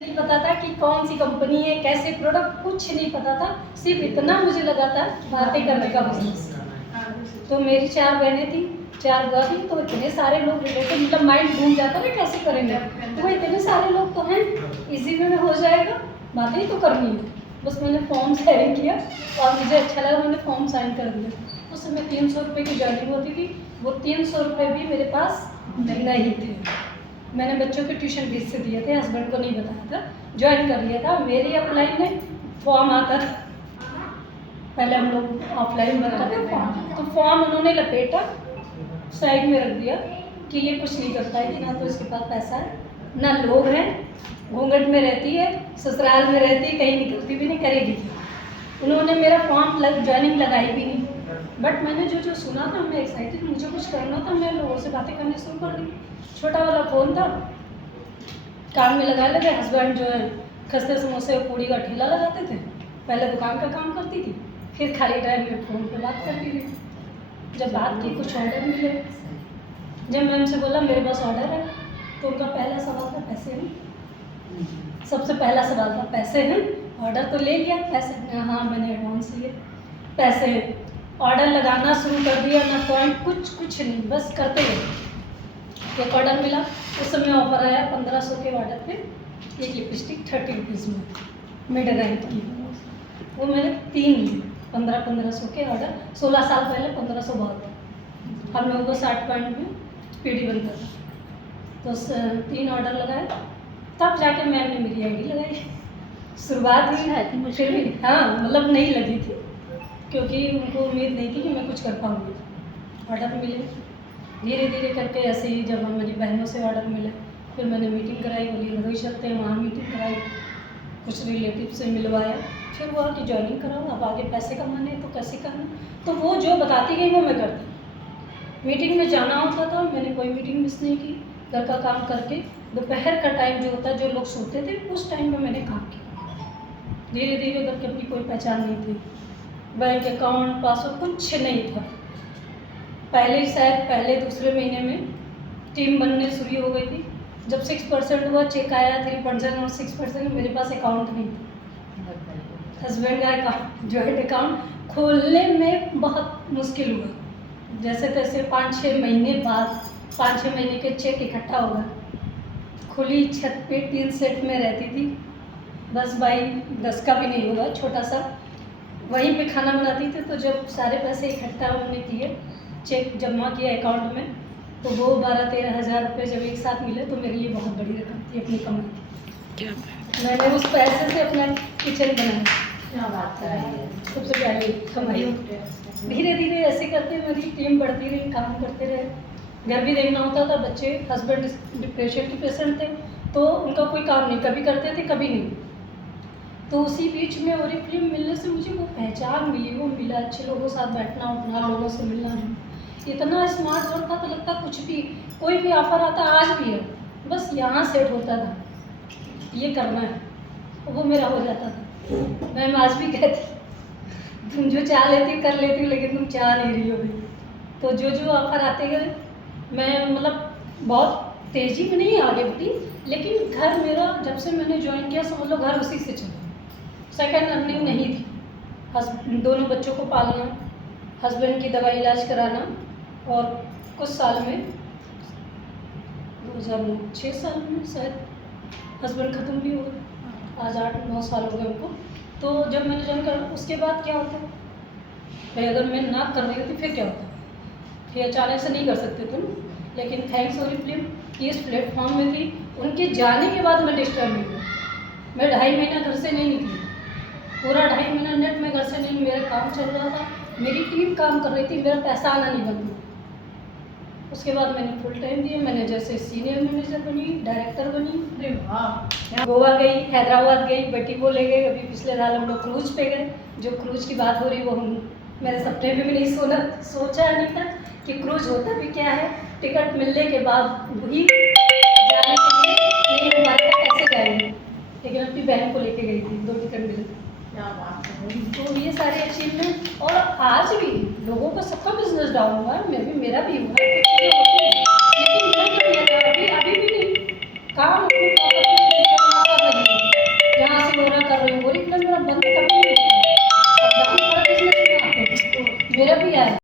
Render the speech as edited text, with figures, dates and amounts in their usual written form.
नहीं पता था कि कौन सी कंपनी है, कैसे प्रोडक्ट, कुछ नहीं पता था। सिर्फ इतना मुझे लगा था बातें करने का बिजनेस। तो मेरी 4 बहनें थी, 4 बुआ थी, तो इतने सारे लोग रिलेटेड, मतलब माइंड घूम जाता ना कैसे करेंगे। तो वो इतने सारे लोग तो हैं, इजी वे में हो जाएगा, बातें ही तो करनी है। बस मैंने फॉर्म साइन किया और मुझे अच्छा लगा, मैंने फॉर्म साइन कर दिया। उस समय 300 रुपये की जॉइनिंग होती थी, वो 300 रुपये भी मेरे पास नहीं थे। मैंने बच्चों के ट्यूशन फीस से दिए थे, हस्बैंड को नहीं बताया था, ज्वाइन कर लिया था। मेरी अपलाइन में फॉर्म आता था, पहले हम लोग ऑफलाइन भरते थे फॉर्म, तो फॉर्म उन्होंने लपेटा, साइड में रख दिया कि ये कुछ नहीं करता है, कि ना तो इसके पास पैसा है, ना लोग हैं, घूंघट में रहती है, ससुराल में रहती है, कहीं निकलती भी नहीं, करेगी। उन्होंने मेरा फॉर्म ज्वाइनिंग लगाई भी नहीं। बट मैंने जो सुना था, मैं एक्साइटेड, मुझे कुछ करना था, मैं लोगों से बातें करनी शुरू कर दी। छोटा वाला फ़ोन था, काम में लगा लगे। हस्बैंड जो है खस्ते समोसे और पूड़ी का ठेला लगाते थे, पहले दुकान का काम करती थी, फिर खाली टाइम में फ़ोन पे बात करती थी। जब बात की, कुछ ऑर्डर मिले, जब मैं उनसे बोला मेरे पास ऑर्डर है, तो उनका पहला सवाल था पैसे हैं। सबसे पहला सवाल था पैसे हैं। ऑर्डर तो ले लिया, पैसे हाँ मैंने एडवांस लिए, पैसे हैं। ऑर्डर लगाना शुरू कर दिया, ना पॉइंट, कुछ नहीं, बस करते गए। एक ऑर्डर मिला, उस समय ऑफर आया 1500 के ऑर्डर पे एक लिपस्टिक 30 रुपीज़ में, मिड रैंक की। वो मैंने 3 लिए, 1500 के ऑर्डर। 16 साल पहले 1500 बहुत था, हम लोगों को 60 पॉइंट में पीडी बनता था। तो 3 ऑर्डर लगाए, तब जाके मैंने मेरी आईडी लगाई। शुरुआत हुई है फिर भी, हाँ मतलब नहीं लगी थी, क्योंकि उनको उम्मीद नहीं थी कि मैं कुछ कर पाऊँगी। ऑर्डर मिले धीरे धीरे करके, ऐसे ही जब मेरी बहनों से ऑर्डर मिले, फिर मैंने मीटिंग कराई, बोली हरदोई चलते हैं, वहाँ मीटिंग कराई, कुछ रिलेटिव से मिलवाया, फिर हुआ कि ज्वाइनिंग कराओ, अब आगे पैसे कमाने तो कैसे करना। तो वो जो बताती गई वो मैं करती। मीटिंग में जाना होता था, मैंने कोई मीटिंग मिस नहीं की। घर का काम करके दोपहर का टाइम जो होता है, जो लोग सोते थे, उस टाइम में मैंने काम किया। धीरे धीरे करके, अपनी कोई पहचान नहीं थी, बैंक अकाउंट पासवर्ड कुछ नहीं था। पहले दूसरे महीने में टीम बनने शुरू हो गई थी। जब 6% हुआ, चेक आया 3% और 6%, मेरे पास अकाउंट नहीं था। हस्बैंड का अकाउंट, जॉइंट अकाउंट खोलने में बहुत मुश्किल हुआ। जैसे तैसे 5-6 महीने बाद 5-6 महीने के चेक इकट्ठा हो गए। खुली छत पे 3 सेट में रहती थी, 10x10 का भी नहीं होगा, छोटा सा, वहीं पे खाना बनाती थी। तो जब सारे पैसे इकट्ठा उन्होंने किए, चेक जमा किया अकाउंट में, तो वो 12-13 हज़ार रुपये जब एक साथ मिले, तो मेरे लिए बहुत बड़ी रकम थी अपनी कमाई। मैंने उस पैसे से अपना किचन बनाया। क्या बात कर रही है। सबसे पहले कमाई। धीरे धीरे ऐसे करते मेरी टीम बढ़ती रही, काम करते रहे। घर भी देखना होता था, बच्चे, हस्बैंड डिप्रेशन के पेशेंट थे, तो उनका कोई काम नहीं, कभी करते थे कभी नहीं। तो उसी बीच में ओरिफ्लेम मिलने से मुझे वो पहचान मिली, वो मिला, अच्छे लोगों के साथ बैठना उठना, लोगों से मिलना। इतना स्मार्ट वर्क था, तो लगता कुछ भी, कोई भी ऑफर आता, आज भी है, बस यहाँ सेट होता था, ये करना है, वो मेरा हो जाता था। मैं आज भी कहती, तुम जो चाह लेती कर लेती हो, लेकिन तुम चाह नहीं रही हो भी। तो जो ऑफर आते गए, मैं मतलब बहुत तेज़ी में नहीं आगे बढ़ी, लेकिन घर मेरा जब से मैंने ज्वाइन किया, समझ लो घर उसी से चला। सेकंड अर्निंग नहीं थी, दोनों बच्चों को पालना, हस्बैंड की दवाई इलाज कराना, और कुछ साल में 2006 साल में शायद हस्बैंड ख़त्म भी हो गए। आज 8-9 साल हो गए उनको। तो जब मैंने ज्वाइन करा, उसके बाद क्या होता भाई, अगर मैं ना कर रही होती फिर क्या होता, फिर अचानक से नहीं कर सकते तुम। लेकिन थैंक्स ओरिफ्लेम कि इस प्लेटफॉर्म में थी, उनके जाने के बाद मैं डिस्टर्ब नहीं हुआ। मैं 2.5 महीना घर से नहीं निकली, पूरा 2.5 महीना नेट में घर से नहीं, मेरा काम चल रहा था, मेरी टीम काम कर रही थी, मेरा पैसा आना नहीं बंद हुआ। उसके बाद मैंने फुल टाइम दिया, मैंने जैसे सीनियर मैनेजर बनी, डायरेक्टर बनी, गोवा गई, हैदराबाद गई, बेटी को ले गए। अभी पिछले साल हम लोग क्रूज पे गए। जो क्रूज की बात हो रही, वो मेरे सपने में भी नहीं सोचा नहीं था कि क्रूज होता भी क्या है। टिकट मिलने के बाद भी जाने के लिए नहीं, हमारे कैसे जाएंगे, लेकिन अपनी बहन को लेके गई थी, 2 टिकट मिले। तो ये सारे अचीवमेंट, और आज भी लोगों का सबका बिजनेस डाउन हुआ है, मेरा भी हुआ है, लेकिन मैं क्या किया था, अभी भी नहीं काम वगैरह कर रही हूँ, बोली फिल्म मेरा बंद कर